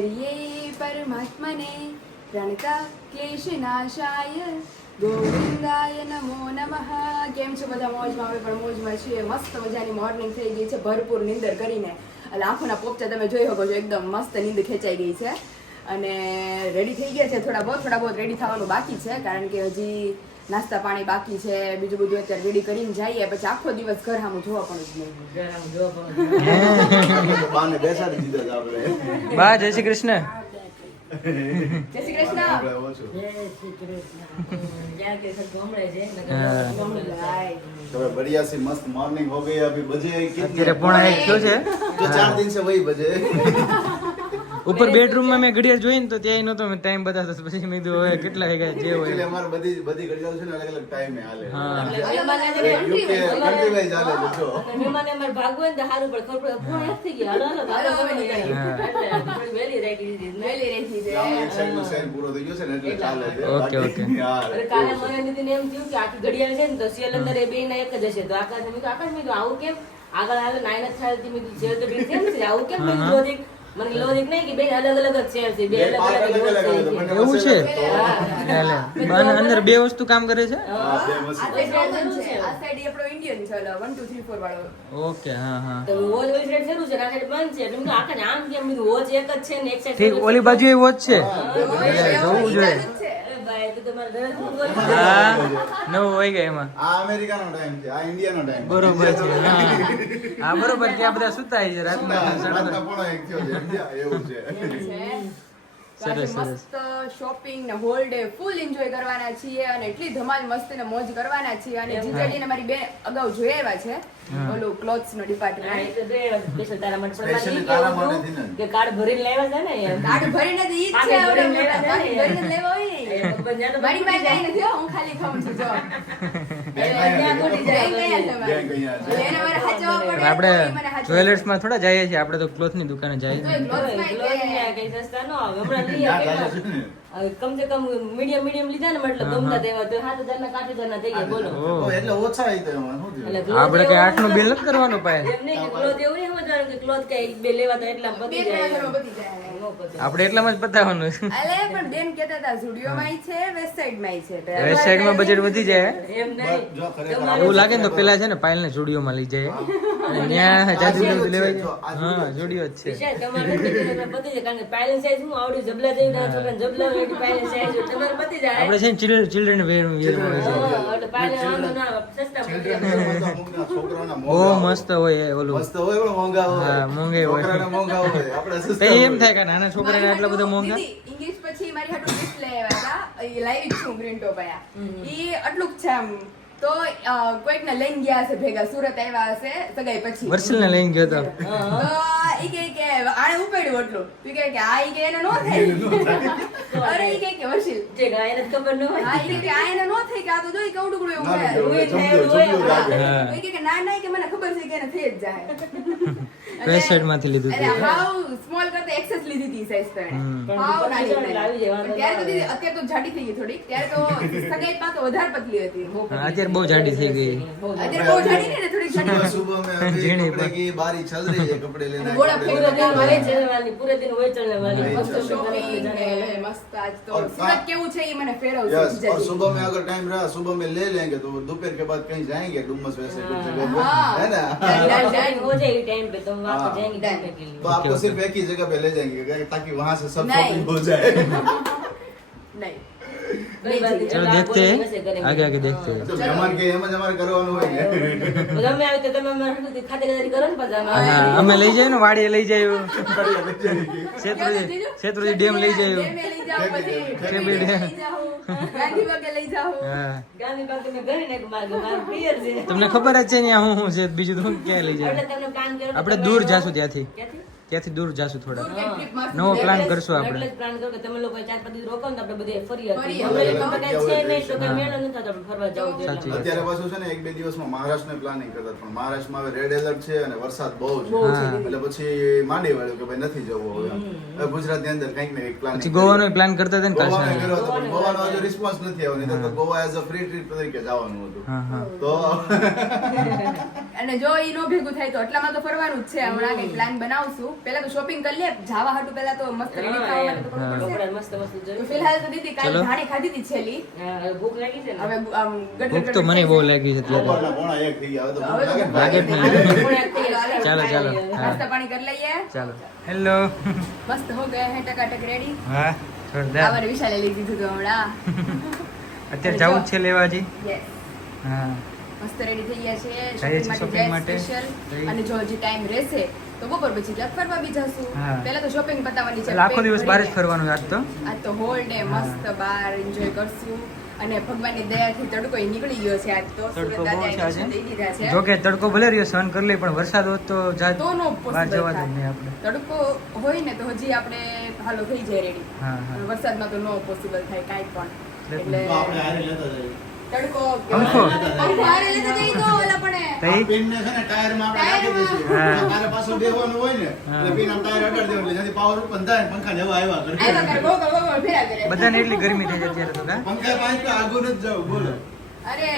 હરિયે પરમાત્મને પ્રણતા ક્લેશનાશાય ગોવિંદાય નમો નમઃ. કેમ છો બધા? મોજમાં? આવે પણ મોજમાં છીએ. મસ્ત મજાની મોર્નિંગ થઈ ગઈ છે, ભરપૂર નીંદર કરીને. એટલે આંખોના પોપચા તમે જોઈ શકો છો, એકદમ મસ્ત નીંદ ખેંચાઈ ગઈ છે. અને રેડી થઈ ગયા છે, થોડા બહુ રેડી થવાનું બાકી છે, કારણ કે હજી નાસ્તા પાણી બાકી છે. બીજું બધું અત્યારે રેડી કરીને જઈએ, પછી આખો દિવસ ઘર સામું જોવા પણ જ નહીં. બા જય શ્રી કૃષ્ણ. જય શ્રી કૃષ્ણ. बढ़िया सी मस्त मॉर्निंग हो गई. अभी बजे અત્યારે પોણા 1 થયો છે. जो 4 दिन से वही बजे. ઉપર બેડરૂમ માં મેં ઘડિયાળ જોઈ ને તો ત્યાં નહોતો મેં ટાઈમ બતાવતો, પછી મેં કીધું હવે કેટલા વાગ્યા જે હોય. એટલે અમાર બધી ઘડિયાળ છે ને અલગ અલગ ટાઈમ એ હાલે. હા યુકે કન્ટ્રી વાઇઝ હાલે છે જો. મહેમાને અમાર ભાગવું ને હારું પણ ખબર પૂર્ણ થઈ ગઈ. હાલો વેલી રાખી દીધી. આમ એક સાઈડ નો સેલ પૂરો થઈ ગયો છે ને એટલે ચાલે છે. Okay, okay. યાર કાલે મને નીતિને એમ થયું કે આખી ઘડિયાળ છે ને તો સેલ અંદર એ બે ના એક જ હશે. તો આકાશ મેં આવું કેમ આગળ હાલે 9 જ થાય મેં સેલ તો બી કેમ છે આવું કેમ મેં લોજિક મને લોજિક નહીં કે બે અલગ અલગ જ સેલ છે, બે અલગ અલગ એવું છે. એટલે બાને અંદર બે વસ્તુ કામ કરે છે. હા બે આ મસ્ત. સાઈડ રોમન છે, આ સાઈડ આપણો ઇન્ડિયન છે, 1 2 3 4 વાળો. ઓકે, હા હા તો વોચ વોચ રેડ શરૂ છે, આ સાઈડ બંધ છે. એટલે મેં આખા આમ કેમ મેં વોચ એક જ છે ને એક સાઈડ ઠીક. ઓલી બાજુ એ વોચ છે. જોવું જોઈએ. ભાઈ તો તમારે ઘરે શું બોલ હા 9 વાઈ ગયા એમાં. આ અમેરિકાનો ટાઈમ છે, આ ઇન્ડિયાનો ટાઈમ બરોબર છે. હા બરોબર. ત્યાં બધા સુતા છે રાતના રાતના પોણો 1 થયો છે સમજ્યા? એવું છે. સરસ, સરસ. મસ્ત શોપિંગ ને હોલ ડે ફૂલ એન્જોય કરવાના છીએ, અને એટલી ધમાલ મસ્તી ને મોજ કરવાના છીએ. અને જીજાજી ને મારી બેન અગાઉ જોઈ આવ્યા છે ઓલું ક્લોથ્સ નો હા, ડિપાર્ટમેન્ટ. એ તો બે સ્પેશિયલ તારા માટે પણ Specially મારે તારા કેવું માટે હતું જ ને. કે કાર્ડ ભરીને લાવ્યા છે ને એમ. કાર્ડ ભરીને તો ઈ જ છે, કાર્ડ આવડે ભરીને મોટા. કાર્ડ ભરીને લેવા હોય ને. મારી પાસે કઈ નથી હો, હું ખાલી ખાઉં છું જો. ત્યાં ખોટી જાય. બેંક અહીંયા છે મારી. બેંક અહીંયા છે. એને મારે હાચવવા પડે, પણ આપણે તો ઈ મને હાચવે. જ્વેલર્સ માં થોડા જઈએ છીએ, આપણે તો ક્લોથ ની દુકાને તો જઈએ. એ clothes માં ગ્લોવ કે- ને કઈ સસ્તા ન આવે. હમણાં લઈએ ત્યાં કેટલા? ચાલે છે ને. હવે કમ સે કમ મીડિયમ લીધા ને મતલબ ગમતા તેવા તો 7,000 ના 8,000 ના થઈ ગયા. બોલો ઓ, એટલે ઓછા આવી તો એમાં શું થયું? એટલે cloth આપણે કઈ એવું 8 નું બિલ નથી કરવાનું પાય. એમ નહીં કે ક્લોથ એવું નહીં સમજવાનું કે ક્લોથ કઈ બે લેવા તો એટલા બે પતી ત્રણ જાય. ઘરમાં બધી જાય. ન પતે. આપણે એટલામાં જ પતાવવાનું. અલે પણ બેન કહેતા હતા ઝુડિયો માં છે, વેસ્ટ સાઈડ માં છે. તો વેસ્ટ સાઈડ માં બજેટ વધી જાય. એમ નહીં. જો ખરેખર તમારે એવું લાગે ને તો પેલા છે ને પાયલ ને સ્ટુડિયો માં લઈ જાય. અને ત્યાં જાજુ બધું લેવાય જાય. હા સ્ટુડિયો જ છે. વિશાલ, તમારે નથી કે તમારે પતી જાય. કારણ કે પાયલન સાઈઝ હું આવડી જબલા જેવી ના છોકરાને જબલા હોય એટલી પાયલન સાઈઝ હોય. તમારે પતી જાય. આપણે છે ને ચિલ્ડ્રન વેર હા, એટલે પાયલન વાંધો ના આવે. સસ્તા પડી જાય. છોકરાના બહુ મોંઘા મસ્ત હોય એ ઓલું. મસ્ત હોય પણ મોંઘા હોય. હા, મોંઘા હોય. છોકરાના મોંઘા હોય. આપણે સસ્તા પછી એમ હોય. થાય કે નાના છોકરાને આટલા બધા મોંઘા. ઇંગ્લિશ પછી મારી હાટુ ગિફ્ટ લઈ આવ્યા હતા. એ લાવી છું ગ્રીન ટોપ આયા. ઈ આટલું જ છે આમ. તો કોઈક ને લઈને ગયા હશે ભેગા, સુરત આવ્યા હશે સગાઈ પછી. વર્ષલ ને લઈને ગયો તો. તો ઈ કે આણે ઉપાડ્યું એટલું. તું કે આ ઈ કે એને નો થાય. અરે ઈ કે વર્ષિલ. જે ગાયને જ ખબર ન હોય. હા ઈ કે આ એને નો થાય કે આ તો જોઈ કવડું એવું ના, થાય. ના, જમજો લાગે. હા. તો ઈ કે ના ના ઈ કે મને ખબર છે કે એને થઈ જ જાય. વેસ્ટ સાઈડ માંથી લીધું અરે હતું. હાવ સ્મોલ કરતા એક્સેસ લીધી હતી સાઈઝ તો એને. પણ હાવ નાની પણ લાવી જાય, વાંધો પણ ત્યારે તો ના દીદી અત્યારે તો જાડી થઈ ગઈ થોડીક. ત્યારે તો સગાઈમાં તો વધારે પતલી હતી. હા, અત્યારે બહુ જાડી થઈ ગઈ. અત્યારે બહુ જાડી ને થોડીક सुबह જાડી. सुबह में अभी झीणी कपड़े पर। की बारी चल रही है, कपड़े लेना है, गोला कपड़े फेंक लेना दो, है। પૂરે દિન વહી ચલને પૂરે દિન વહી ચલને વાલી. વહી મસ્ત ચલને. શોપિંગ શોપિંગ જાને વાલી. મસ્ત આજ તો और સુરત કેવું છે એ મને ફેરવશે यस, और જીજાજી. सुबह में अगर टाइम रहा सुबह में ले लेंगे तो दोपहर के बाद कहीं जाएंगे डुमस वैसे कुछ जगह पे, हाँ। है ना? टाइम हो जाएगी टाइम पे तो हम वहाँ हाँ। पे जाएंगे घूमने के लिए. तो आपको ओके। सिर्फ एक ही जगह पे ले जाएंगे ताकि वहां से सब नहीं। शॉपिंग हो जाए। નહીં. कोई बात नहीं, चलो आप देखते बोलेंगे हैं वैसे करेंगे. आगे आगे देखते हैं. तो मेहमान के एम જ અમારે કરવાનું હોય ને. ગમે આવે તો તમે અમારે હાથુંથી ખાતરદારી કરો ને પાછા અમારે. હા અમે લઈ જઈએ ને વાડીએ લઈ જઈએ. કેવું છે જીજુ? શેત્રુંજી ડેમ લઈ જઈએ. ડેમે લઈ જાઓ, પછી કેબી લઈ ડેમ. જાઓ, ગાંધીબાગે લઈ જાઓ. હા ગાંધી બાગ તમે ઘરે ને માર્ગ મારું ક્લિયર છે. તમને ખબર જ છે ને આ હું છે બીજું તો હું ક્યાં લઈ જાય. એટલે તમને પ્લાન કરો. આપણે દૂર જાશું ત્યાંથી. ક્યાંથી? ત્યાંથી દૂર જાશું થોડા. દૂર કંઈક trip માં નવો plan એટલે જ- કરશું આપણે. એટલે જ plan કરો કે તમે લોકો 4-5 દિવસ રોકો ને તો આપણે બધે ફરી ફરીએ. આપણે અલગ તમે અલગ કાંઈ છે જગ્યાઓ નહીં તો કાંઈ હા. મેળ નથી થતો આપણે ફરવા જવું છે સાચી એટલા વાત. અત્યારે પાછું છે ને 1-2 દિવસમાં મહારાષ્ટ્રને પ્લાનિંગ કરતા પણ મહારાષ્ટ્રમાં હવે રેડ એલર્ટ છે અને વરસાદ બહુ છે. બહુ છે. હા. એટલે પછી માંડી વાળ્યું કે ભાઈ નથી જવું હવે એમ. હવે ગુજરાતની અંદર કંઈક ને કંઈક પ્લાનિંગ પછી ગોવાનો પ્લાન કરતા હતા ને ગોવાનો કાલસાને. કર્યો હતો પણ ગોવાનો હજુ રિસ્પોન્સ નથી આવ્યો નહીં તો Goa as a free trip તરીકે જવાનું હતું હા હા તો અને જો ઈ નો ભેગું થાય તો એટલામાં તો ફરવાનું જ છે. હમણાં કઈ પ્લાન બનાવશું. પહેલા તો શોપિંગ કરી લે જાવા હાટુ પહેલા તો મસ્ત રેડી થવા માટે તો કરવું પડશે. કપડાં મસ્ત મસ્ત તો જોયું. ફિલહાલ તો દીદી કાલે ચલો. ધાણી ખાધી હતી છેલ્લી. હા, હવે ભૂખ લાગી છે ને હવે આમ ગટર ભૂખ તો મને બહુ લાગી છે એટલે તો. બપોરના પોણા 1 થઈ ગયા. હવે તો હવે ભૂખ તો લાગે ને. લાગે જ નહીં. ચાલો ચાલો, ચાલો. હા. નાસ્તા પાણી કરી લઈએ. ચાલો હેલો મસ્ત હો ગયા હે ટકાટક રેડી. હા જોરદાર અમારે વિશાલે લઈ દીધું તો હમણાં. અત્યારે જવું જ છે લેવાજી Yes. હા મસ્ત રેડી થઈ ગયા છે જઈએ છીએ શોપિંગ shopping માટે માટે. સ્પેશિયલ. જઈએ. અને જો હજી ટાઈમ રહેશે તો બપોર પછી ક્યાંક ફરવા બી જશું. હા. પહેલા તો શોપિંગ પતાવવાની છે. એટલે આખો પેટ દિવસ બહાર જ ભરીને. ફરવાનું આજ તો આજ તો હોલ ડે મસ્ત બહાર એન્જોય કરશું અને ભગવાનની દયાથી તડકો નીકળી ગયો છે આજ તો. તડકો સુરત બહુ દાદાએ છે આજે. દર્શન દઈ દીધા છે. જો કે તડકો ભલે રહ્યો સહન કરી લઈ પણ વરસાદ હોત તો જાત તો નો બહાર possible જવા જ થાય. નહીં આપણે તડકો હોય ને તો હજી આપણે હાલો થઈ જાય રેડી. હા હા વરસાદમાં તો નો પોસિબલ થાય કાંઈ પણ. એટલે તો આપણે હારે લેતા જઈએ. તડકો પંખો. પંખો હારે લેતા જઈ તો ઓલા પણ તઈ? આ પિનને છે ને ટાયરમાં આપણે નાખી દઈશું. હા. તારે પાછું બેહવાનું હોય ને હા. એટલે પિન આમ ટાયર અડાડી દેવાનું એટલે જ્યાંથી પાવર ઉત્પન્ન થાય ને પંખાને હવા આવ્યા કરે. આવ્યા કરે ગોગળ ફેરા કરે. બધાને એટલી ગરમી થઈ જાય અત્યારે તો કા પંખા પાસે તો આગળ જ જાવ બોલો. અરે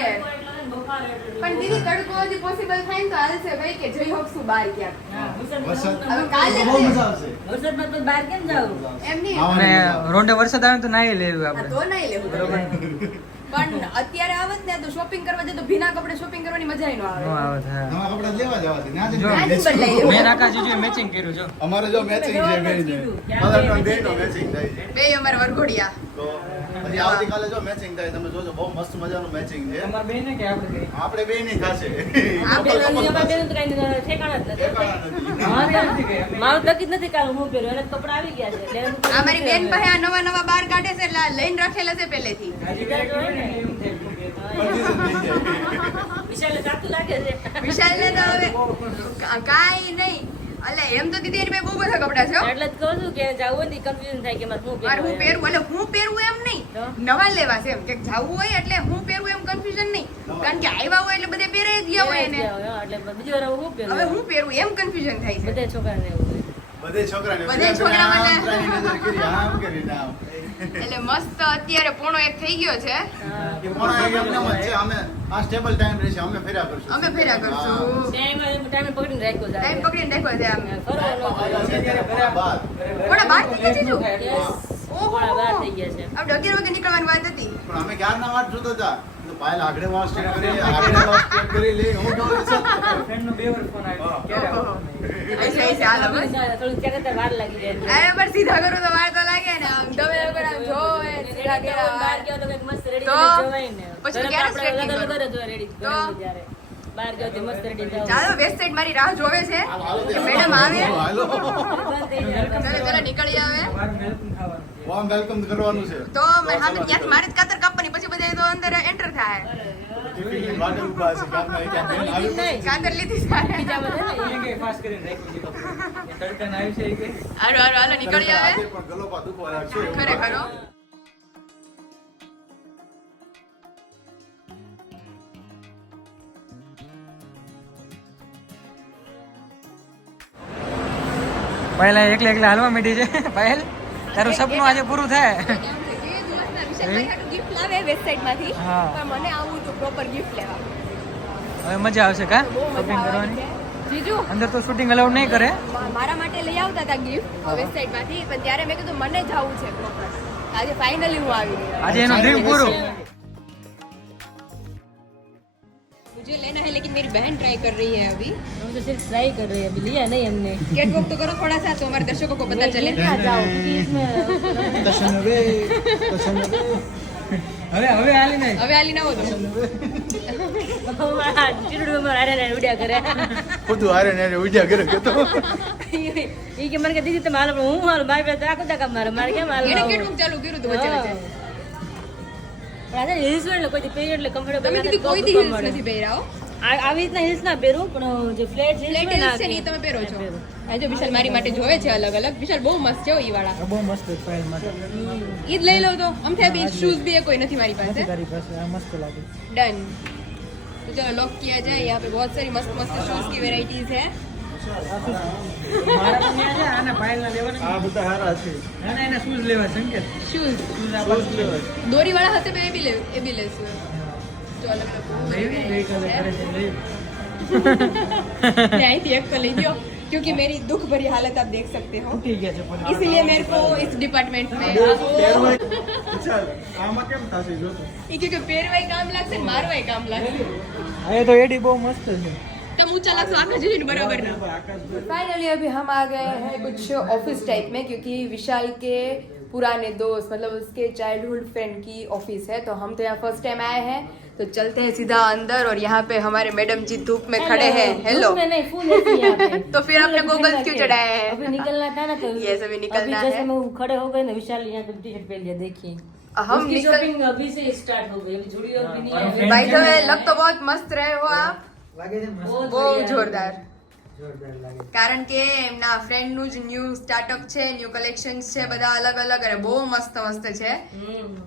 પણ દીદી તડકો હજી પોસિબલ થાય ને તો હાલશે ભાઈ કે જઈ હોકશું બહાર ક્યાંક. હા, વરસાદ હવે કાલે બહુ મજા આવશે. વરસાદમાં તો બહાર કેમ જાવું? એમ નહીં. આવા. અને રોંઢે વરસાદ આવે તો નાહી લેવું આ આપણે તો નહીં લેવું બરોબર. પણ અત્યારે આવત ને તો શોપિંગ કરવા જાય તો ભીના કપડે શોપિંગ કરવાની મજા નો આવે. આવે હા નવા કપડા લેવા જવાથી ના જો ના જ બદલાઈ જવું. મેં આકાશ જો મેચિંગ કર્યું જો અમારે જો મેચિંગ છે બેયને. કલર પણ બેયનો મેચિંગ થાય છે. બે અમારે વરઘોડિયા. તો હજી આવતીકાલે જો મેચિંગ થાય તમે જોજો બહુ મસ્ત મજાનું મેચિંગ છે. તમાર બેન ને કે આપણે કઈ આપણે બે નહીં થશે. આપણે કપલ અમારે થશે. બેન તો કાંઈ ઠેકાણા જ નથી. ઠેકાણા નથી. મારું નક્કી જ નથી કાલ હું પહેરું એને કપડા આવી ગયા છે એટલે એનું આ મારી બેન પાસે આ નવા નવા બાર કાઢે છે એટલે આ લઈને રાખેલા છે પહેલેથી. Confusion થઈ જાય. વિશાલને સાચું લાગે છે. વિશાલને તો હવે કાંઈ નહીં. અલે એમ તો દીદી એની પાસે બહુ બધા કપડા છે હો. એટલે જ કહું છું કે જાવું હોય ને કન્ફ્યુઝન થાય કે મારે શું મારે હું પહેરવું પહેરવું એટલે હું પહેરવું એમ નહીં તો? નવા લેવા છે એમ કે જાવું હોય એટલે હું પહેરવું એમ કન્ફ્યુઝન નહીં કારણ કે આવ્યા હોય એટલે બધે પહેરાઈ જ ગયા હોય ને એટલે બીજી વાર હું પહેરું હવે હું પહેરવું એમ કન્ફ્યુઝન થાય છે. બધા છોકરાને એવું હોય. બધે છોકરાને બધે છોકરા આમ માટે. ત્રાની નજર કરી આમ કરીને આમ. એટલે મસ્ત અત્યારે પોણો એક થઈ ગયો છે. કે પોણા એક એમને એમ જ છે અમે આ સ્ટેબલ ટાઈમ રહેશે અમે ફેર્યા કરશું. અમે ફેર્યા કરશું. ટાઈમે પકડીને રાખ્યો છે ટાઈમ પકડીને રાખ્યો છે આમ. આ છે ત્યારે પોણા બાર. પોણા 12 થઈ ગયા છે જો. Yes. ઓહો. પોણા 12 થઈ ગયા છે. આપણે 11 વાગે નીકળવાની વાત હતી. પણ અમે ક્યારના વાટ જોતા હતા તો પાયલ આગળ વાળ સ્ટેટ કરી આગળ વાળ સ્ટેટ કરી લે હું તો ફ્રેન્ડ નો બે વાર ફોન આવ્યો ક્યારે ઓહો. આવવાનું? એટલે એ છે હાલો બસ. થોડું ત્યાં કરતાં વાર લાગી જાય. અરે પણ સીધા કરો તો વાર તો લાગે ને આમ તમે લોકો આમ જો એ સીધા કર્યા બહાર વાર. ગયો તો કંઈક મસ્ત ready તો? કરીને જવાય ને. પછી તરત ક્યારે આપણે straightening લગન કરો? કરે તો ready તો? ગમે ત્યારે. બહાર ગયો તો મસ્ત ready થવું. ચાલો વેસ્ટ સાઈડ મારી રાહ જોવે છે હાલો કે મેડમ આવે હાલો બંધ થઈ જાય. ચાલો ચાલો નીકળી આવે મારું વેલકમ ખાવાનું વોર્મ વેલકમ કરવાનું છે તો મારે સામે ત્યાંથી મારે જ કાતર કાપવાની પછી બધા તો અંદર એન્ટર થાય ટિફિન વાટે ઊભા છે ક્યાંક ના ક્યાંક બેન આવી નહીં. કાતર લીધી થાય બીજામાં છે ને. એ કે ફાસ્ટ કરીને રાખ્યું છે કપડું. એ તડકાને આવ્યું છે એ કે હાલો હાલો હાલો નીકળી આવે આજે પણ ગલોપા દુખવા લાગશે ખરેખર હો. પહેલા એકલા એકલા હાલવા માંડી છે પહેલ તારું સપનું આજે પૂરું થાય એમ છે કે દિવસના વિશાલભાઈ હાટુ gift લાવે વેસ્ટ સાઈડ માંથી હા. પણ મને આવું તો પ્રોપર ગિફ્ટ લેવા હવે મજા આવશે કા બહુ શોપિંગ મજા આવવાની કરવાની છે. જીજુ અંદર તો શૂટિંગ અલાઉડ નહીં કરે મારા માટે લઈ આવતા હતા ગિફ્ટ વેસ્ટ સાઈડ માંથી પણ ત્યારે મેં કીધું મને જવું છે પ્રોપર આજે ફાઇનલી હું આવી ગઈ આજે એનું ડ્રીમ પૂરું मुझे लेना है लेकिन मेरी बहन ट्राई कर रही है अभी हम तो सिर्फ ट्राई कर रहे हैं अभी लिया नहीं हमने कैटवॉक तो करो थोड़ा सा तो हमारे दर्शकों को पता चले लेके आ जाओ क्योंकि इसमें હવે હવે હાલી નહીં હવે આલી ના હો તો हमारा चिड़ियों में अरे अरे उड़िया करे ખુદ હારે ને ઉડ્યા કરે કે તો ये कि मन के दीदी तो मालूम हूं मालूम भाई पे आको तक मारे क्या मालूम એને કેટલું ચાલુ કર્યું હતું વચ્ચે વચ્ચે પણ આ હિલ્સ એટલે કોઈ પહેર્યું એટલે કમ્ફર્ટેબલ તમે કીધું કોઈ દી હિલ્સ નથી પહેર્યા હો આવી રીતના હિલ્સ ના પહેરું પણ જે ફ્લેટ ફ્લેટ હિલ્સ છે ને એ તમે પહેરો છો આ જો વિશાલ મારી માટે જોવે છે અલગ અલગ વિશાલ બહુ મસ્ત છે હો ઈ વાળા બહુ મસ્ત પહેલ માટે ઈ જ લઈ લઉં તો આમ થાય બી શૂઝ भी કોઈ નથી મારી પાસે તારી પાસે આ મસ્ત લાગે डन तो चलो लॉक किया जाए यहाँ पे बहुत सारी मस्त मस्त शूज की वेराइटीज है મારા પણ ત્યાં છે આના ફાઇલ ના લેવાના આ બધા હારા છે ના ના એના શૂઝ લેવા સંકેત शूज શૂઝ આ પાસે લેવા दोरी वाला हाथ पे ये भी ले जो अलग अलग લેવી ગઈ કાલે કરે છે લઈ અહીંથી એક તો લઈ ગયો क्योंकि मेरी दुख भरी हालत आप देख सकते हो, તૂટી ગયા છે પણ इसलिए मेरे को इस डिपार्टमेंट में આમાં કેમ થશે જો તો क्योंकि पेरवाई काम लागશે ને मारवाई काम लागશે આ તો એડી બહુ મસ્ત છે तब ऊंचा लगता आकाश जी बराबर ना। फाइनली अभी हम आ गए हैं कुछ ऑफिस टाइप में, क्योंकि विशाल के पुराने दोस्त मतलब उसके चाइल्डहुड फ्रेंड की ऑफिस है, तो हम तो यहाँ फर्स्ट टाइम आए हैं, तो चलते हैं सीधा अंदर। और यहाँ पे हमारे मैडम जी धूप में खड़े हैं। हेलो, धूप में नहीं, फूल ऐसे ही यहाँ पे। तो फिर आपने गोगल्स क्यों चढ़ाए अभी हैं? निकलना था ना, तो Yes, अभी निकलना जैसे है। मैं खड़े हो गए ना, विशाल यहाँ पे टी शर्ट पहन लिया, देखिए हम उसकी निकल शॉपिंग अभी से स्टार्ट हो गई, अभी जुड़ी और भी नहीं है। बाय द वे लग तो बहुत मस्त रहे हो आप, લાગે છે મસ્ત બહુ જોરદાર, જોરદાર લાગે કારણ કે એમના ફ્રેન્ડનું જ ન્યૂ સ્ટાર્ટઅપ છે, ન્યૂ કલેક્શન્સ છે, બધા અલગ અલગ અને બહુ મસ્ત મસ્ત છે।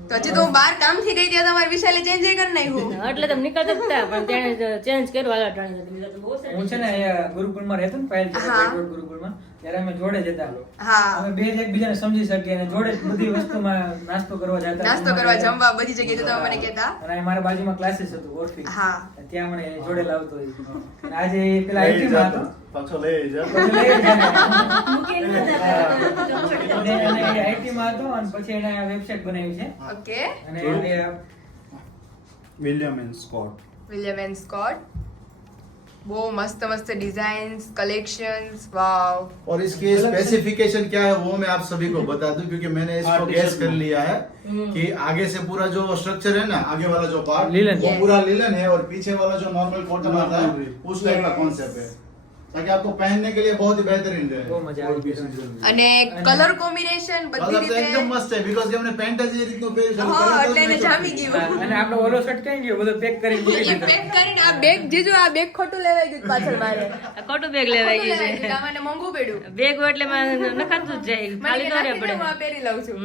તો હજી તો હું બહાર કામથી ગઈ ત્યાં તમારી વિશાલે ચેન્જ કરી નાખ્યું। એટલે તમે નીકળતા જ હતા, પણ તેણે ચેન્જ કર્યું વાલા ટાણે બહુ સારું। હું છે ને અહીંયા ગુરુકુળમાં રહેતો ને પાયલ હા. ગુરુકુળમાં ત્યારે અમે જોડે જતા હા, અમે બે જ એકબીજાને સમજી શકીએ અને જોડે જ બધી વસ્તુમાં નાસ્તો કરવા જતા નાસ્તો કરવા જમવા બધી જગ્યાએ જતા મને કહેતા। અને અહીં મારા બાજુમાં ક્લાસીસ હતું ઓર્ફી હા, ત્યાં મને જોડે લાવતો હોય અને આજે પેલા આઈટી માં હતો પાછો લઈ જા પછી લઈ જ જાય. મૂકીને ન જતા હતા। અને આઈટી માં હતો અને પછી એને આ વેબસાઈટ બનાવી છે ઓકે, અને William and Scott William and Scott, वो मस्त मस्त डिजाइन्स कलेक्शंस, वाव। और इसकी स्पेसिफिकेशन क्या है वो मैं आप सभी को बता दूं, क्योंकि मैंने इसको गैस कर लिया है कि आगे से पूरा जो स्ट्रक्चर है ना, आगे वाला जो पार्ट लिलन। वो पूरा लिलन है और पीछे वाला जो नॉर्मल कॉटन आता है उस टाइप का कॉन्सेप्ट है, ताकि आपको पहनने के लिए बहुत ही बेहतरीन रहे। બહુ મજા આવી ગઈ અને કલર કોમ્બિનેશન બધી कलर तो एकदम રીતે, मस्त है, बिकॉज कि हमने पेंट જ એ રીતનું પહેર્યું છે, હા colour તો એટલે એને જ નથી જામી ગયું। અને આપણો ઓલો શર્ટ ક્યાં ગયો બધો પેક કરી મૂકી એ દીધો પેક કરીને આ બેગ જીજુ, આ બેગ ખોટું લેવાઈ ગયું પાછળ મારે, ખોટું બેગ લેવાઈ ખોટું ગયું લેવાઈ છે। ગયું, આ મને મોંઘું પડ્યું, બેગ એટલે માં નખાતું જ જાય, મને ખાલી કે દોરે નાખી દે, પડે। હું આ પહેરી લઉં છું।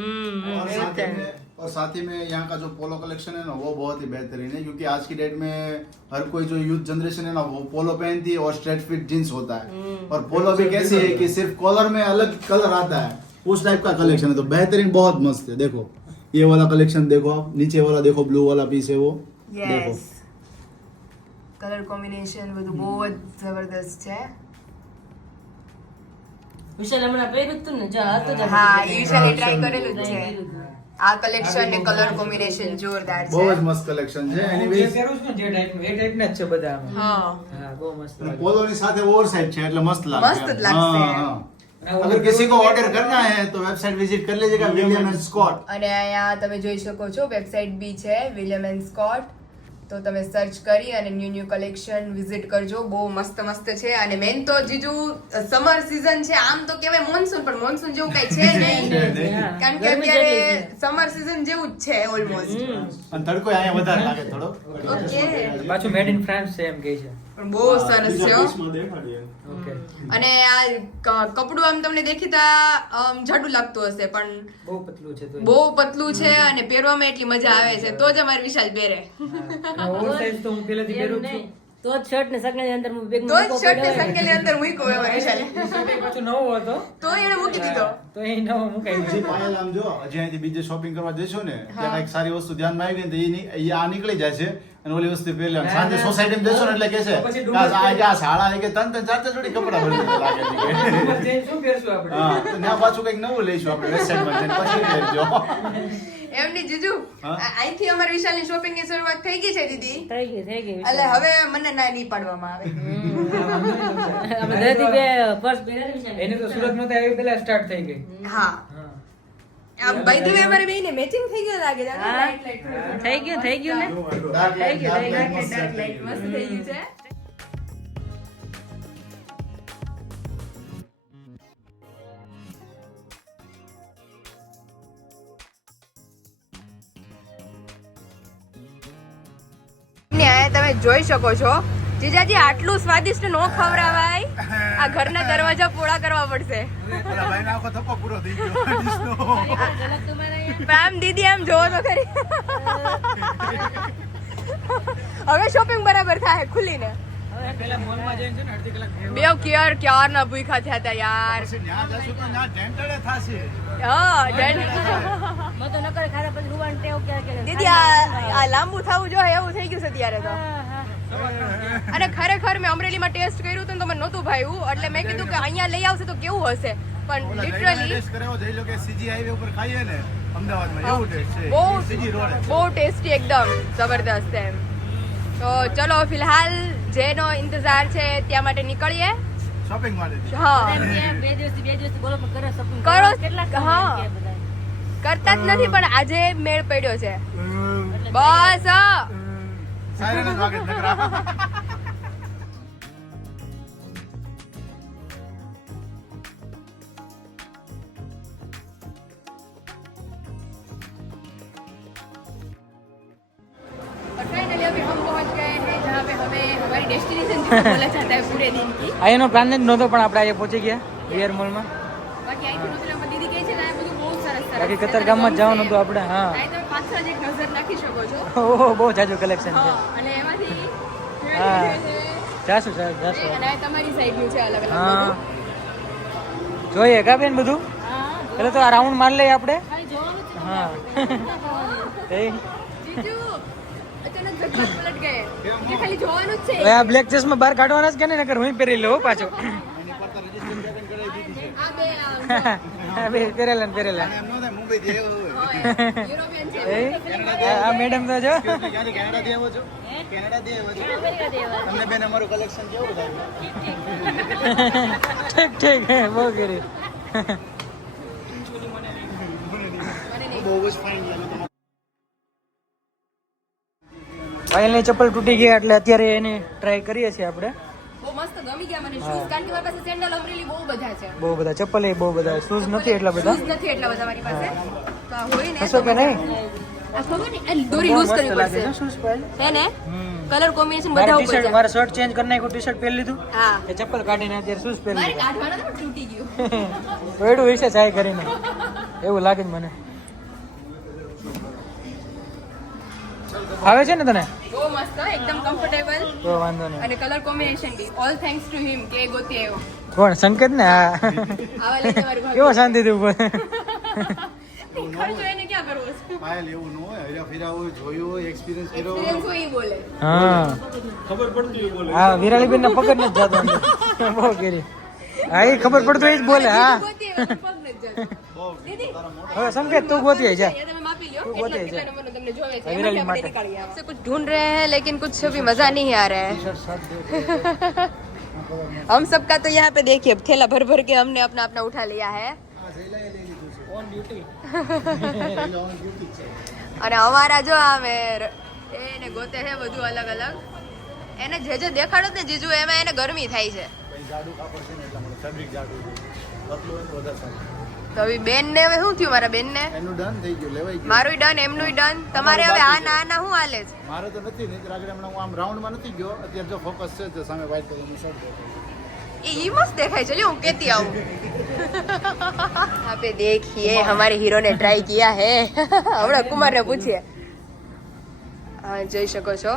और साथ ही में यहाँ का जो पोलो कलेक्शन है ना वो बहुत ही बेहतरीन है, क्योंकि आज की डेट में हर कोई जो यूथ जनरेशन है ना वो पोलो पहनती है और स्ट्रेट फिट जींस होता है, और पोलो भी कैसी है कि सिर्फ कॉलर में अलग कलर आता है, उस टाइप का कलेक्शन है, तो बेहतरीन बहुत मस्त है। देखो ये वाला कलेक्शन देखो आप, नीचे वाला देखो ब्लू वाला पीस है वो, देखो યસ, કલર કોમ્બિનેશન બધું બહુ જ જબરદસ્ત છે। વિશાલ હમણાં પહેર્યું જ તું ને, જો હતું જ હા, એ વિશાલે ટ્રાય કરેલું જ Try છે। કર્યું હતું। આ કલેક્શન ને કલર કોમ્બિનેશન જોરદાર बहुत છે। मस्त कलेक्शन है। હું જે एनीवेज પહેરું છું ને જે ટાઈપનું એ ટાઈપના જ છે બધા આમાં. હા, હા બહુ મસ્ત લાગે. पोलो ની સાથે ઓવર સાઇઝ છે એટલે મસ્ત લાગે। મસ્ત જ લાગશે। हाँ, हाँ। अगर किसी को ऑर्डर करना है तो वेबसाइट विजिट कर लीजिएगा, विलियम एंड स्कॉट। અને અહીંયા તમે જોઈ શકો છો વેબસાઇટ બી છે વિલિયમ એન્ડ સ્કોટ, તો તમે સર્ચ કરી અને ન્યૂ કલેક્શન વિઝિટ કરજો, બહુ મસ્ત મસ્ત છે। અને મેન તો જીજુ સમર સીઝન છે, આમ તો કહેવાય મોન્સૂન, પણ મોન્સૂન જેવું કઈ છે નહીં, હા, કારણ કે ગરમી અત્યારે જેટલી છે। સમર સીઝન જેવું જ છે ઓલમોસ્ટ। અને તડકો અહીંયા વધારે લાગે થોડો। ઓકે, પાછું મેડ ઇન ફ્રાન્સ છે એમ કહે છે. પણ બહુ સરસ છે હો। ઓકે અને આ કપડું આમ તમને દેખીતા જાડું લાગતું હશે, પણ બહુ પતલું છે તો બહુ પતલું છે અને પહેરવામાં એટલી મજા આવે છે, તો જ અમારી વિશાલ પહેરે, ઓવર સાઇઝ તો હું પહેલેથી એમ પહેરું જ નહીં, છું. તો જ શર્ટ ને સગડી અંદર બેગ તો જ શર્ટ ને સંકેલી અંદર મૂક્યો હોય અમારી વિશાલે, એ શર્ટ એ પાછો નવો હતો તો એને મૂકી દીધો। તો એ નવો મુકાઈ હજી ગયો. પાયલ આમ જો હજી અહીંથી બીજે શોપિંગ કરવા જઈશું ને ત્યાં કઈક સારી વસ્તુ ધ્યાનમાં આવી ગઈ ને તો એ આ નીકળી જાય છે અને ઓલી વસ્તુ પહેરી લેવાની. સાંજે સોસાયટીમાં જઈશું ને એટલે કે છે પછી કે આ શાળા કે ત્રણ ચાર જોડી કપડા ભરી લાગે છે કે. ઉપર જઈને શું પહેરશું આપણે? હા તો ત્યાં પાછું કઈક નવું લઈશું આપણે વેબસાઇટમાં જઈને પછી પહેરજો. એમની જીજુ હા? અહીંથી અમારી વિશાલની શોપિંગ ની શરૂઆત થઈ ગઈ છે દીદી, થઈ ગઈ એટલે હવે મને ના નહીં પાડવામાં આવે। આપણે ઘરેથી બે પર્સ પહેર્યા વિશાલ એની તો સુરત માં આવી પહેલા સ્ટાર્ટ થઈ ગઈ. હા, હા. આ બાય ધ વે અમારી બેયને મેચિંગ થઈ ગયું લાગે છે, હા, લાઈટ લાઈટ થઈ ગયું ને Dark light, dark light dark મસ્ત છે. લાઈટ મસ્ત થઈ ગયું છે। ને આ તમે જોઈ શકો છો જીજાજી, આટલું સ્વાદિષ્ટ નો ખવડાવાય, આ ઘરના દરવાજા પોળા કરવા પડશે। ઓલા ભાઈને આખો થપ્પો પૂરો થઈ ગયો ડીશનો. ઝલક તો મારા અહીંયા આમ દીદી આમ જોવો તો ખરી, હવે શોપિંગ બરાબર થાય ખુલીને। પેલા મોલમાં જઈને છે ને અડધી કલાક બે ક્યારના ભૂખા થયા હતા યાર। પછી ત્યાં જશું તો ત્યાં ટેન્ટડે થાશે. હા મેં તો નકર ખાધા પછી રૂવાન ટેવ ક્યારે દીદી આ લાંબુ થવું જોઈએ એવું થઈ ગયું છે ત્યારે તો। અને ખરેખર મેં અમરેલીમાં ટેસ્ટ કર્યું હતું ને તો મને નહોતું ભાવ્યું, એટલે મેં કીધું કે અહીંયા લઈ આવશે તો કેવું હશે, પણ લિટરલી બહુ ટેસ્ટી, એકદમ જબરદસ્ત એમ. તો ચલો ફિલહાલ જેનો ઇંતજાર છે ત્યાં માટે નીકળીએ શોપિંગ માટે. હા બે દિવસથી બોલો પણ કરે shopping કરો. કેટલા હા. કે બધા કરતા જ નથી, પણ આજે મેળ પડ્યો છે બસ. સાયરન જ વાગે છે, નકર આ- फाइनली अभी हम पहुंच गए हैं जहाँ पे हमें हमारी डेस्टिनेशन जिसे बोला जाता है पूरे दिन की. આ એનો પ્લાન જ નહોતો, પણ આપણે અહીંયા પહોંચી ગયા વીઆર મોલમાં. બાકી અહીંથી નહોતું, પણ દીદી કહે છે ને આ બધું બહુ સરસ સરસ બાકી છે. કતારગામમાં જ જવાનું હતું આપણે. હા, અહીં તમે પાછળ જ એક નજર નાખી શકો છો. ઓહો બહુ જાજુ કલેક્શન છે. હા, અને એમાંથી હા. છે. જાશું જાશું. અને આ તમારી સાઈડનું છે અલગ અલગ હા બધું. જોઈએ કા બેન બધું. એટલે તો આ રાઉન્ડ માર લઈએ આપણે. ખાલી જોવાનું છે હા એ જીજુ અચાનક ઝટપટ પલટ ગયે. જે ખાલી જોવાનું જ છે. હવે આ બ્લેક ચશ્મા બહાર કાઢવાના જ કે નહીં, નકર હું પહેરી લઉં હો પાછો. આ બે હા બે પહેરેલા ને પહેરેલા. એમ ન થાય, મુંબઈથી આવ્યો હોય. યુરોપિયન છે. એ આ મેડમ તો જો ક્યાંથી કેનેડાથી આવ્યો છો? કેનેડાથી આવ્યો છો? અમેરિકા દેવા તમને બેન અમારું કલેક્શન કેવું લાગ્યું? ઠીક ઠીક બહુ કરી. બહુ જ ફાઇન લાગે. પાયલની ચપ્પલ તૂટી ગયા એટલે અત્યારે એને ટ્રાય કરીએ છીએ આપણે. બહુ મસ્ત ગમી ગયા મને શૂઝ, કારણ કે મારી પાસે સેન્ડલ અમરેલી બહુ બધા છે. બહુ બધા ચપ્પલ એ બહુ બધા, શૂઝ નથી એટલા બધા. શૂઝ નથી એટલા બધા મારી પાસે. તો આ હોય ને હશો કે નહીં? આ ખબર નહીં, આ દોરી લૂઝ કરવી લાગે છે પડશે. શૂઝ પાયલ. હે ને હમ. કલર કોમ્બિનેશન મારે બધા ટી-શર્ટ, ઉપર મારે શર્ટ ચેન્જ કરી નાખ્યું, ટી-શર્ટ પહેરી લીધું, હા એ ચપ્પલ કાઢીને અત્યારે શૂઝ પહેરી મારે લીધા. કાઢવાના તો તૂટી ગયું. વેડું વિશે ચાય કરીને એવું લાગે છે મને. આવે છે ને તને? બહુ મસ્ત એકદમ કમ્ફર્ટેબલ, તો વાંધો નહીં. અને colour combination be all thanks to him કે એ ગોતી આવ્યો. કોણ? સંકેત ને? હા આવા લઈ તમારી ભાભી. કેવો શાંતિથી ઉભો છે. ખર્ચો એને ક્યાં કરવો છે? પાયલ એવું ન હોય, હર્યા ફેર્યા હોય, જોયું હોય, એક્સપિરિયન્સ કર્યો હોય. એક્સપિરિયન્સ હોય ઈ બોલે. હા હા વિરાળીબેન ના પકડ નથી જતો અંદર. બહુ કરી. હા એ ખબર પડતું હોય જ બોલે. હા ગોતી આવ્યો, પગ નથી જતો. દીદી હવે સંકેત તું ગોતી આવી જા. ये તમે માપી લ્યો તું ગોતી કેટલા જા. નંબરનો તમને જોવે છે વિરાલી એમાંથી આપણે માટે. નીકાળી આવે. कुछ ढूंढ रहे हैं लेकिन कुछ अभी मजा नहीं आ रहा है. हम सबका तो यहाँ पे देखिए थैला भर भर के हमने अपना अपना उठा लिया है. અને અમારા જો આમે એને ગોતે છે બધું અલગ અલગ. એને જે જે દેખાડો ને જીજુ એમાં એને ગરમી થાય છે. ભાઈ જાડું કાપડ છે ને એટલા માટે ફેબ્રિક જાડું છે. પતલું હોય તો વધારે સારું. તો હવે બેન ને હવે શું થયું? મારા બેન ને એનું ડન થઈ ગયું, લેવાઈ ગયું. મારું ડન એમનું ડન. તમારે હવે આ ના ના શું હાલે છે? મારે તો નથી, નહીં આગળ હમણાં હું આમ રાઉન્ડમાં નથી ગયો. અત્યારે જો ફોકસ છે તો સામે વ્હાઈટ કલરનું શર્ટ દેખાય. ये मस्त देखाई चलिए હું कहती आऊँ. यहाँ पे देखिए हमारे हीरो ने ट्राई किया है. हमारा कुमार ने पूछिए. हाँ જોઈ શકો છો.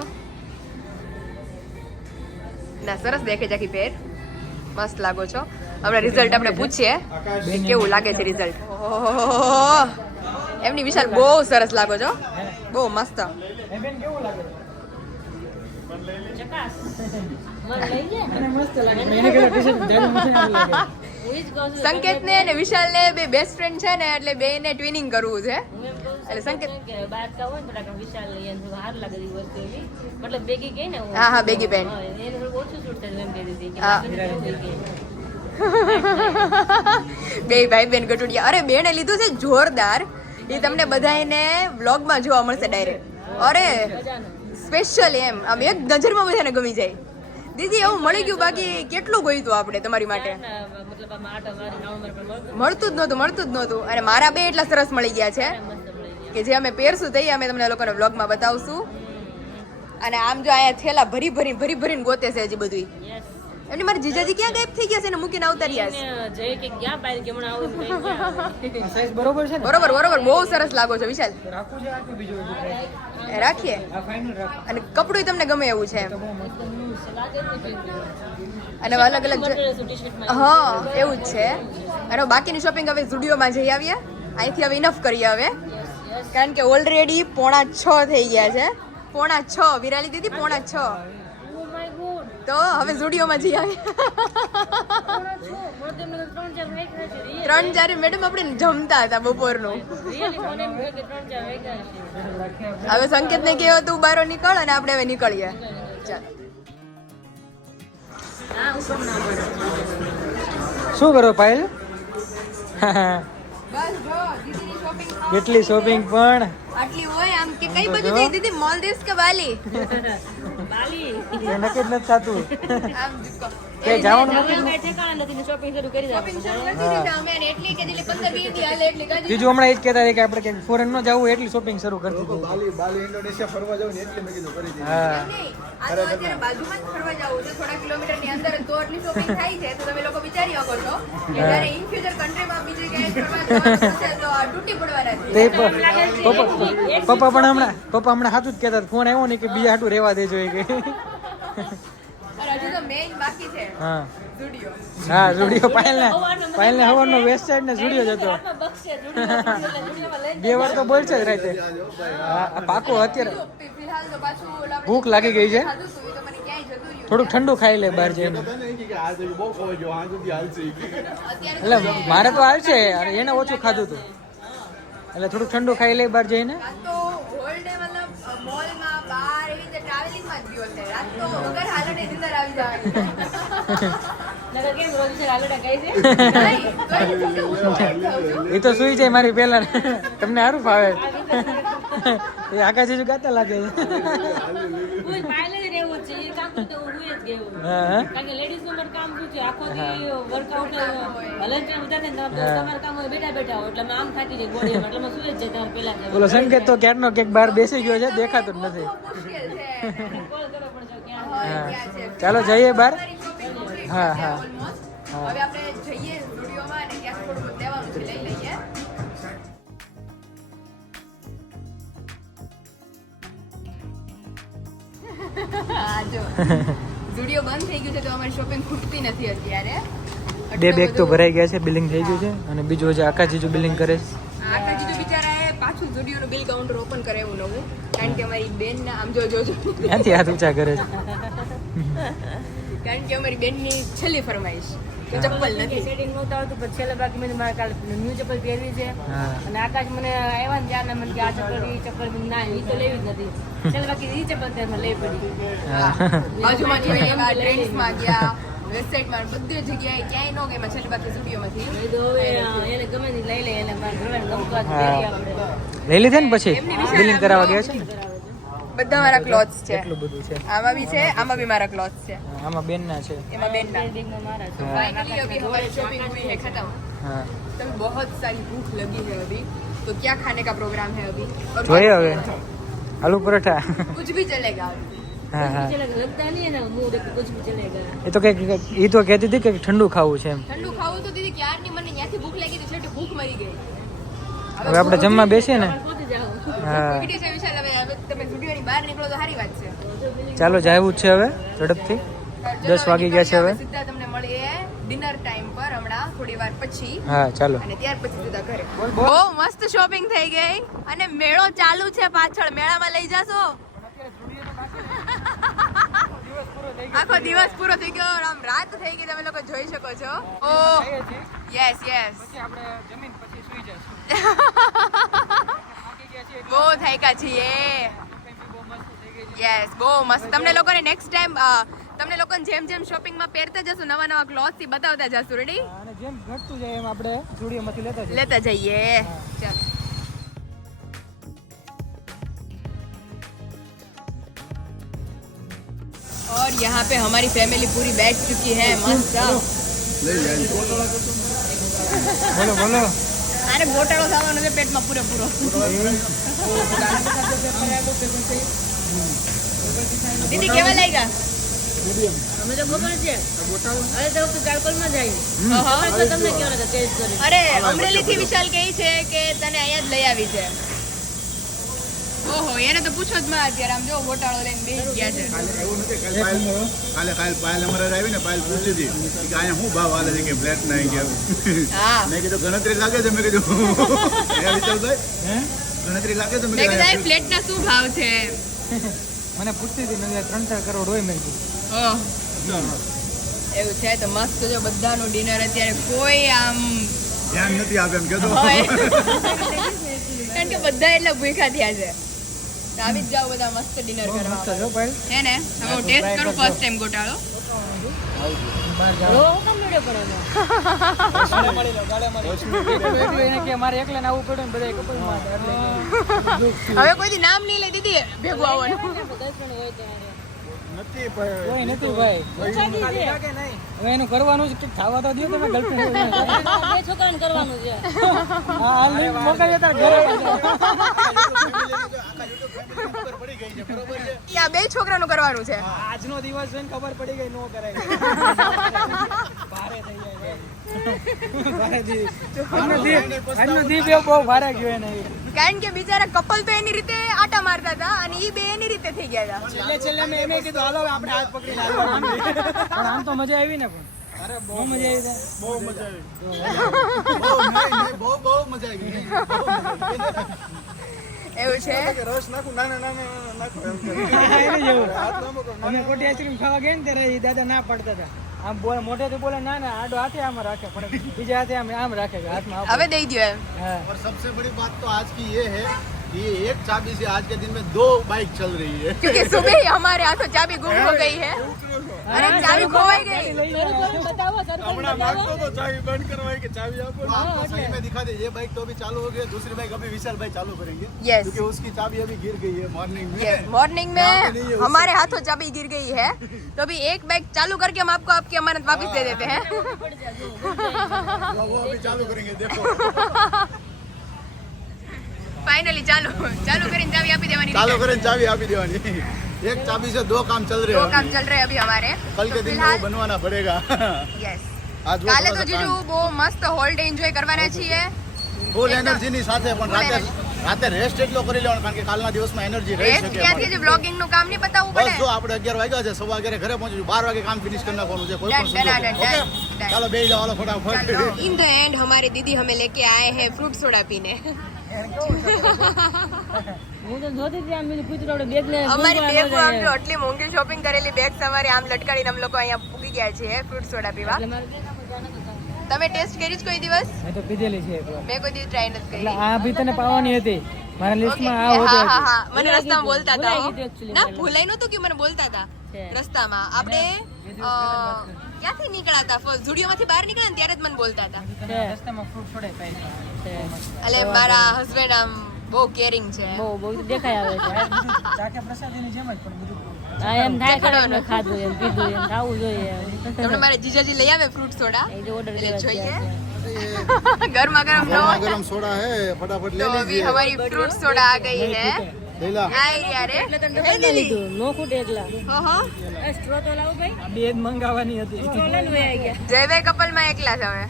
ના સરસ દેખે જાકી પેર, મસ્ત લાગો છો. હમણાં રિઝલ્ટ આપણે પૂછીએ કે કેવું લાગે છે રિઝલ્ટ. એમની વિશાલ બહુ સરસ લાગો છો, બહુ મસ્ત. બેન કેવું લાગે? ચકાસ મન લઈ જાય મને મસ્ત લાગે. એને કલર ટી-શર્ટ જાડું નથી એવું લાગે. હું જ કહું છું સંકેત ને અને વિશાલ ને બે બેસ્ટ ફ્રેન્ડ છે ને, એટલે બે ને ટ્વિનિંગ કરવું છે. હું એમ કહું છું એટલે સંકેત- કે બાર કા હોય ને થોડાક વિશાલ લઈ આવીને થોડું સારું લાગે એ વસ્તુ એવી, મતલબ બેગી ગઈ ને હું હા, હા, બેગી પેન્ટ. હા, એને થોડું ઓછું સૂટ થાય એમ કહી દીધી કે હા. લાગે ને કેવું કે બે ભાઈ બેન ગટુડિયા. અરે બેને લીધું છે જોરદાર. એ તમને બધાને વ્લોગમાં જોવા મળશે ડાયરેક્ટ. અરે સ્પેશિયલ એમ આમ એક નજરમાં બધાને ગમી જાય. દીદી એવું મળી ગયું, બાકી કેટલું ગયું આપણે તમારી માટે. મતલબ આમાં આટા મારી નાવ મારે પણ મળતું જ નહોતું. અને મારા બે એટલા સરસ મળી ગયા છે મસ્ત મળી ગયા. કે જે અમે પહેરશું તે અમે તમને લોકોને વ્લોગમાં બતાવશું. અને આમ જો અહીંયા થેલા ભરી ભરીને ગોતે છે હજી બધું. Yes. એમની મારી જીજાજી ક્યાં ગાયબ થઈ ગયા છે ને મૂકીને આવતા રહ્યા છે. એને જય કે ક્યાં પાય કે હમણાં આવું એમ કઈ ક્યાં આવે? આ સાઈઝ બરોબર છે ને? બરોબર બહુ સરસ લાગો છો વિશાલ. તો રાખવું છે આટલું બીજું બધું price? એ રાખીએ. આ ફાઇનલ રાખો. અને કપડું તમને ગમે એવું છે એમ. તો બહુ મસ્ત. લાગે જ નથી. અને અલગ અલગ ટી-શર્ટમાં હા એવું જ છે. અને બાકીની શોપિંગ હવે ઝુડિયોમાં જઈ આવીએ. અહીંથી હવે ઇનફ કરીએ હવે, કારણ કે ઓલરેડી 5:45 થઈ ગયા છે. 5:45 વિરાલી દીદી 5:45. તો હવે સ્ટુડિયોમાં જઈ આવી મોરદેવનગર 3-4 વાગ્યા છે. 3-4 મેડમ આપણે જમતા હતા બપોરનું. રિયલી મને એમ કે 3-4 વાગ્યા છે. હવે સંકેતને કહ્યું તું બારો નીકળ અને આપણે હવે નીકળીએ. ચાલો. હા ઉપર ના પડે. શું કરો પાયલ બસ જો દીદીની શોપિંગ કેટલી શોપિંગ પણ આટલી હોય આમ કે કઈ બાજુ જઈ દીદી મોલ દેશ કે બાલી બાલી એ નક્કી જ નથી થતું આમ જીકો કે જવાનું હવે નથી. અમે ઠેકાણા નથી ને શોપિંગ શરૂ કરી શોપિંગ દીધા. શરૂ નથી દીધા અમે અને એટલી કે દિલે 15-20 દી હાલે એટલી કાજી બીજું હમણાં એ જ કહેતા હતા કે આપણે ક્યાંક ફોરેન ન જવું એટલી શોપિંગ શરૂ કરી દીધી. બાલી ઇન્ડોનેશિયા ફરવા જાવ ને એટલે મેં કીધું કરી દીધું. હા નહીં આ તો અત્યારે બાજુમાં જ ફરવા જાવું છે થોડા કિલોમીટરની અંદર જ તો આટલી શોપિંગ થાય છે તો તમે લોકો વિચારી શકો છો કે જ્યારે ઇન ફ્યુચર કન્ટ્રીમાં બીજે ક્યાંય ફરવા જવાનું થશે તો આ તૂટી પડવાના છે. તે પપ્પા પણ હમણાં હાથું જ કહેતા હતા. ફોન આવ્યો ને કે બીજા હાટું રહેવા દેજો એ કે અને હજુ તો મેઇન બાકી છે હા સ્ટુડિયો. હા સ્ટુડિયો પાયલને હવારનો વેસ્ટ સાઈડ ને સ્ટુડિયો જતો હાથમાં બક્ષે જુડીઓમાં લઈને 2 વાર તો બોલશે જ રાતે. હા પાકો અત્યારે ફિલહાલ તો પાછું ઓલા આપણે ભૂખ લાગી ગઈ છે. ખાધું હતું, એ તો મને ક્યાંય જતું રહ્યું. થોડુંક ઠંડુ ખાઈ લે બહાર જઈને. અત્યારે એટલે મારે તો આવશે એને ઓછું ખાધું હતું એટલે થોડુંક ઠંડુ ખાઈ લે બહાર જઈને. રાત તો હોલ ડે મતલબ મોલમાં બહાર એવી રીતે ટ્રાવેલિંગમાં જ ગયો છે. રાત તો વગર હાલડે નીંદર આવી જવાની. નકર કેમ રોજ છે આલડા કહી છે નહીં, તોય નથી હું તો ખાઉં છું. એ તો સુઈ જાય મારી પેલા તમને સારું ફાવે એ આકાશ હજુ ગાતા લાગે છે. હું પાયલે જ રહેવું છે એ કામ તો હું જ ગયું હા કારણ કે લેડીઝ નું મારું કામ શું છે આખો દી વર્કઆઉટ હલનચલન બધા ને તમારું કામ હોય બેઠા બેઠા હોય એટલે અમે આમ થાકી જાય બોડીમાં એટલે સુઈ જ જાય તમારે પેલા બોલો સંકેત તો ક્યારનો ક્યાંક બહાર બેસી ગયો છે દેખાતું જ નથી. મુશ્કેલ છે. કોલ કરવો પડશે ક્યાં હોય, હા. ક્યાં છે? ચાલો જઈએ બહાર. અમારી shopping પૂરી થઈ હા, છે હા. almost. હા. હવે આપણે જઈએ સ્ટુડિયોમાં અને ત્યાં થોડું લેવાનું છે લઈ લઈએ. હા, જો. સ્ટુડિયો બંધ થઈ ગયું છે તો અમારી શોપિંગ ખૂટતી નથી અત્યારે. 2 બેગ તો ભરાઈ ગયા છે બિલિંગ થઈ ગયું છે અને બીજું હજી આકાશ જીજુ બિલિંગ કરે છે. આકાશજી તો બિચારાએ પાછું સ્ટુડિયોનું બિલ કાઉન્ટર ઓપન કરે એવું નવું કારણ કે અમારી બેનના આમ જો ત્યાંથી હાથ ઊંચા કરે છે. કારણ કે અમારી બેનની છેલ્લી ફરમાઈશ કે ચપ્પલ નથી. સેટિંગ નહોતું આવતું પણ છેલ્લે બાકી મેં મારે કાલે ન્યૂ ચપ્પલ પહેરવી છે હા અને આકાશ મને આવ્યા ને ત્યાં મને કે આ ચપ્પલ એ ચપ્પલ મને ના એ તો લેવી જ નથી છેલ્લે બાકી એ ચપ્પલ ત્યાં લેવી પડી હા. બાજુમાં ગયા ટ્રેન્ડ્સમાં ગયા વેબસાઇટમાં બધી જગ્યાએ ક્યાંય ન ગઈ છેલ્લી બાકી સ્ટુડિયોમાંથી મેં તો હવે એને ગમે તે લઈ લે એને મારા ઘરવાળાને ગમતું આ હા. પહેરી આપણે લઈ લીધે ને પછી બિલિંગ કરાવવા ગયા છે ને બધા મારા ક્લોથ્સ છે. એટલું બધું છે. આમાં બી છે આમાં બી મારા ક્લોથ્સ છે આમાં બેન ના છે. એમાં બેનના. ટ્રેન્ડિંગમાં મારા છે हाँ। फाइनली अभी हमारी शॉपिंग हुई है खत्म. હા तभी बहुत सारी भूख लगी है अभी तो क्या खाने का प्रोग्राम है अभी और જોઈએ હવે આलू पराठा कुछ भी चलेगा अभी. હા હા चलेगा लगता नहीं है ना मुंह देख के कुछ भी चलेगा એ તો કઈક એ તો કહેતી હતી કે ઠંડુ ખાવું છે એમ. ઠંડુ ખાવું તો દીદી ક્યારની મને ત્યાંથી ભૂખ લાગી હતી છેવટે ભૂખ મરી ગઈ. હવે આપણે જમવા બેસીએ ને પહોંચી જાઓ હા વિડીયો છે વિશાલ હવે તમે સ્ટુડિયોની બહાર નીકળો તો સારી વાત છે. ચાલો જાવું જ છે હવે ઝડપથી 10 વાગી ગયા છે હવે. સીધા તમને મળીએ ડિનર ટાઈમ પર હમણાં થોડી વાર પછી હા ચાલો અને ત્યાર પછી સીધા ઘરે. બહુ મસ્ત શોપિંગ થઈ ગઈ અને મેળો ચાલુ છે પાછળ મેળામાં લઈ જાશો. આખો દિવસ પૂરો થઈ ગયો અને આમ રાત થઈ ગઈ તમે લોકો જોઈ શકો છો. ઓહ યસ યસ બહુ થાક્યા છીએ. યસ બહુ મસ્ત. તમને લોકોને નેક્સ્ટ ટાઈમ તમને લોકોને જેમ જેમ શોપિંગમાં પહેરતા જશું નવા નવા ક્લોથ થી બતાવતા જશું. રેડી અને જેમ ઘટતું જાય એમ આપણે સ્ટુડિયોમાંથી લેતા જઈએ. लेता जाइए. चल और यहाँ पे हमारी फैमिली पूरी बैठ चुकी है मस्त. બોલો બોલો આને ગોટાળો થવાનો છે પેટમાં પૂરેપૂરો. દીદી કેવા લાગ્યા? અમે તો ખબર છે અરે તો ચારકોલમાં જાય તો તમને કેવો લાગે ટેસ્ટ કરી અરે અમરેલી થી વિશાલ કહે છે કે તને અહીંયા જ લઈ આવી છે. ઓહો એને તો પૂછો જ માં અત્યારે આમ જો ગોટાળો લઈને બેસી ગયા છે. કાલે પાયલ અમારે આવી ને પાયલ પૂછી હતી કે અહીંયા શું ભાવ હાલે છે કે ફ્લેટ નહીં કે હા મેં કીધું ગણતરી લાગે છે મેં કીધું વિશાલભાઈ હે ગણતરી લાગે છે મેં કીધું આ કીધું ફ્લેટના શું ભાવ છે? મને પૂછતી હતી મેં 3-4 કરોડ હોય મેં કીધું. ઓહ એવું છે તો મસ્ત જો બધાનું ડિનર અત્યારે કોઈ આમ ધ્યાન નથી આપે એમ કેતો હોય. કારણ કે બધા એટલા ભૂખ્યા થયા છે તો આવી જ જાઓ બધા મસ્ત ડિનર કરવા મસ્ત જો ભાઈ હે ને હવે હું ટેસ્ટ કરું ફર્સ્ટ ટાઈમ ગોટાળો બહાર જાઓ. રો કેમ નડ્યો પણ એનો? એટલું એને કે મારે એકલાને આવવું પડે ને બધા કપલમાં એટલે હવે કોઈથી નામ નહીં લઈ દીધી ભેગું આવવાનું નથી કોઈ નથી ભાઈ હવે એનું કરવાનું છે ખાવા તો દો તમે ગર્લફ્રેન્ડ બે છોકરાને કરવાનું છે. હા લિંક મોકલજો તાર ઘરે પડી ગઈ છે બરોબર છે કે આ બે છોકરાનું કરવાનું છે આજનો દિવસ જોઈને ખબર પડી ગઈ નો કરાય ભારે થઈ જાય ભારે દી આજનો દી બહુ ભારે ગયો એને કારણ કે બિચારા કપલ તો એની રીતે આટા મારતા હતા અને ઈ બે એની રીતે થઈ ગયા હતા છેલ્લે મેં એમ કીધું હાલો આપણે હાથ પકડી લાવવા પણ આમ તો મજા આવી ને પણ અરે બહુ મજા આવી છે બહુ મજા આવી બહુ મજા આવી એવું છે રસ નાખું ના નાખો એમ એને જેવું. અમે કોટી આઈસ્ક્રીમ ખાવા ગયા ને ત્યારે ઈ દાદા ના પાડતા હતા આમ બોલે મોઢેથી બોલે ના આડો હાથે આમ રાખે પણ બીજા હાથે આમ રાખે હાથમાં આમ. હવે દઈ દો એમ હા और सबसे बड़ी बात तो आज की ये है कि एक चाबी से आज के दिन में 2 बाइक चल रही है क्योंकि सुबह ही हमारे हाथों चाबी गुम हो गई है अरे चाबी खोई गई બતાવો हमारा भागतो तो चाबी बंद करवाई के चाबी आपको आपको सही में दिखा दे ये बाइक तो अभी चालू हो गई है दूसरी बाइक अभी विशाल भाई चालू करेंगे Yes. क्योंकि उसकी चाबी अभी गिर गई है मॉर्निंग में मॉर्निंग यहाँ पे नहीं है में उससे। हमारे हाथों चाबी गिर गई है तो अभी एक बैग चालू करके हम आपको आपकी अमानत वापस दे देते हैं वो अभी चालू करेंगे देखो फाइनली चालू चालू કરીને ચાવી આપી દેવાની चालू करें चाबी आपी देवानी एक चाबी से 2 काम चल रहे दो काम हैं चल रहे हैं अभी हमारे कल के दिन में वो बनवाना पड़ेगा यस आज वो કાલે थोड़ा તો सा જીજુ બહુ મસ્ત હોલ ડે એન્જોય કરવાના છીએ ફૂલ એનર્જી ની સાથે પણ રાતે રેસ્ટ એટલો કરી લેવાનો કારણ કે કાલના દિવસમાં એનર્જી રહી રેસ્ટ શકે ક્યાંથી જે વ્લોગિંગ નું કામ નહીં પતાવવું બસ પડે જો આપણે 11 વાગ્યા છે સવા 11 ઘરે પહોંચીશું 12 વાગે કામ ફિનિશ કરી નાખવાનું છે કોઈ Done, પણ done, સંજોગે. done, Okay? done. ચાલો બેસી જાઓ હાલો ફટાફટ इन द एंड हमारी दीदी हमें लेके आए हैं फ्रूट सोडा पीने હું તો જોતી હતી આમ બીજું પૂછ્યું આપણે બેગ ને અમારી બેગ આટલી આટલી મોંઘી શોપિંગ કરેલી બેગ તમારે આમ લટકાડીને અમે લોકો અહીંયા પૂગી ગયા છીએ ફ્રૂટ સોડા પીવા તમે ટેસ્ટ કરી જ કોઈ દિવસ મેં તો પીધેલી છે એકવાર મેં કોઈ દિવસ ટ્રાય નથી એટલે કરી આ બી તને પાવાની હતી મારા લિસ્ટમાં આ Okay. હોતું હા હતું. હા મને રસ્તામાં બોલતા હતા ભૂલાઈ ગયું actually ના મને. ભૂલાઈ નતું કે મને બોલતા હતા છે. રસ્તામાં આપણે ક્યાંથી નીકળ્યા હતા ઝુડિયોમાંથી બહાર નીકળ્યા ને ત્યારે જ મને બોલતા હતા છે. રસ્તામાં ફ્રૂટ છોડે પાઈ એટલે મારા હસબન્ડ આમ બહુ કેરિંગ છે બહુ બહુ દેખાય આવે છે ચાકે પ્રસાદીની જેમ જ પણ બધું આ એમ થાય કે અમે ખાધું એમ પીધું એમ ખાવું જોઈએ તમને મારે જીજાજી લઈ આવે ફ્રૂટ સોડા એ જે order એટલે દેવા જોઈએ ये ગરમા ગરમ નો गरम गरम सोडा है फटाफट ले तो अभी लीजिए हमारी फ्रूट सोडा आ गई है ले ला आई यार એટલે તને ડબલ ના લીધું નો ખૂટે એકલા ઓહો એ સ્ટ્રો તો લાવો ભાઈ આ બે જ મંગાવવાની હતી સ્ટ્રો લઈને વયા ગયા જયભાઈ કપલ માં એકલા છે હવે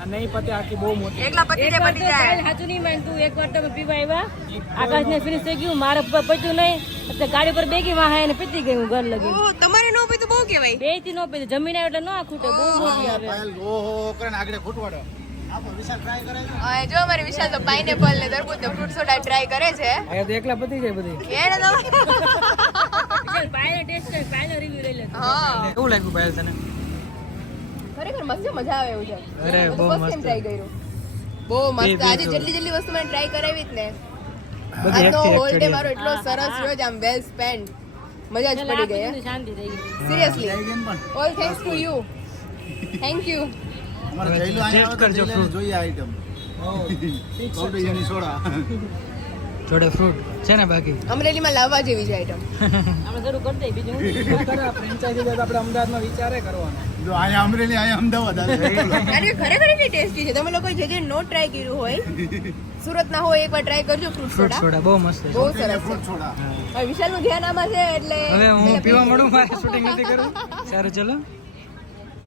આ નહીં પતે આખી બહુ મોટી એકલા પતિ એક જાય વાર પતિ તો જાય કાલ સાચું નહીં માન તું એક વાર તમે પીવા આવ્યા આકાશને ફિનિશ થઈ ગયું મારે પચ્યું નહીં એટલે ગાડી પર બેગી વાહ એને પીતી ગઈ હું ઘર લગી ઓહો તમારે નો પીતું બહુ કેવાય બે થી નો પીધું જમીન આવે એટલે નો ખૂટે બહુ મોટી આવે પાયલ ઓહો કરીને આગળ ખોટવાડો આપો વિશાલ ટ્રાય કરે છે હવે જો અમારી વિશાલ તો પાઇનેપલ ને તરબૂચ ને ફ્રૂટ સોડા ટ્રાય કરે છે આ તો એકલા પતી જાય બધી એને તો પાયલ ટેસ્ટ કરી પાયલ રિવ્યુ લઈ લે હા કેવું લાગ્યું પાયલ તને ખરેખર મસ્ત મજા આવે એવું છે અરે, બહુ મસ્ત. ટ્રાય કર્યું બહુ મસ્ત બે આજે તો. જેટલી જેટલી વસ્તુ મેં ટ્રાય કરાવી જ ને બધી આજનો એકથી એક હોલ ડે ચડી. મારો એટલો સરસ રહ્યો છે આમ વેલ સ્પેન્ડ મજા જ પડી ગઈ શાંતિ થઈ ગઈ સિરિયસલી આવી ગઈ ને પણ all thanks to you thank you અમારે જઈલો અહીંયા Taste કરજો આવે તો fruit. જોઈએ આઈટમ કૌડિયાની સોડા જોડે ફ્રૂટ છે ને બાકી અમરેલીમાં લાવવા જેવી છે આઈટમ આપણે શરૂ કરી દઈએ બીજું ફ્રેન્ચાઇઝી તો આપણે અમદાવાદમાં વિચારે કરવાનો જો અહીંયા અમરેલી અહીંયા અમદાવાદ આવે અરે ખરેખર એટલી ટેસ્ટી છે તમે લોકો જે જે નો ટ્રાય કર્યું હોય સુરત ના હોય એકવાર ટ્રાય કરજો ફ્રૂટ ફ્રૂટ સોડા સોડા બહુ મસ્ત છે બહુ સરસ છે ફ્રૂટ સોડા હવે વિશાલનું ધ્યાન આમાં છે એટલે હવે હું પેલા પીવા પી મળું મારે શૂટિંગ નથી કરવું સારું ચલો